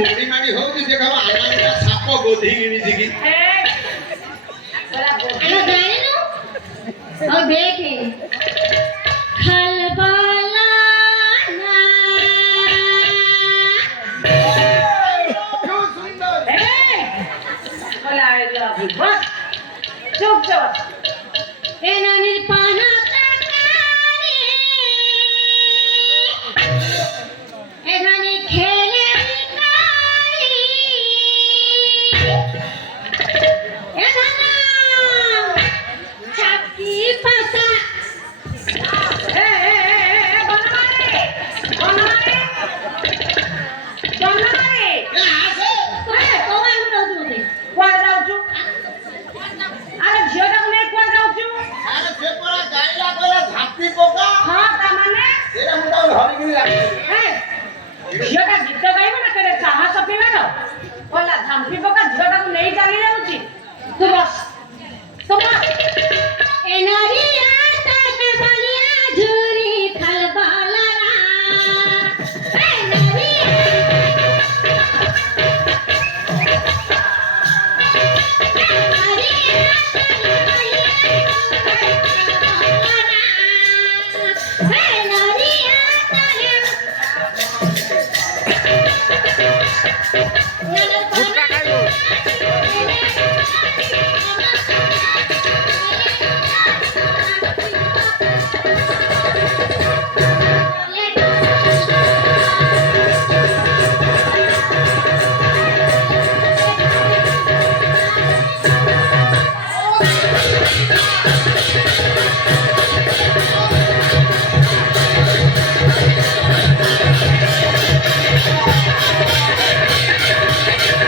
ମୋଡି ମାଡି ହଉଛି ଦେଖ ଆମାଟା ସାପ ଗୋଧି କିଣିଛି କି अरे जाने और देखे खलबला क्यों सुंदर बोला बस चुप चुप एना निर्पाना एखाने खेले चाकी पासा ଝିଅଟା ଗୀତ ଗାଇବ ନା କେବେ ସାହସ ପିଲାର କହିଲା ଝାମ୍ପି ପକା ଝିଅଟାକୁ ନେଇ ଚାଲି ଯାଉଛି ତୁ ବସ ତୁ ବସ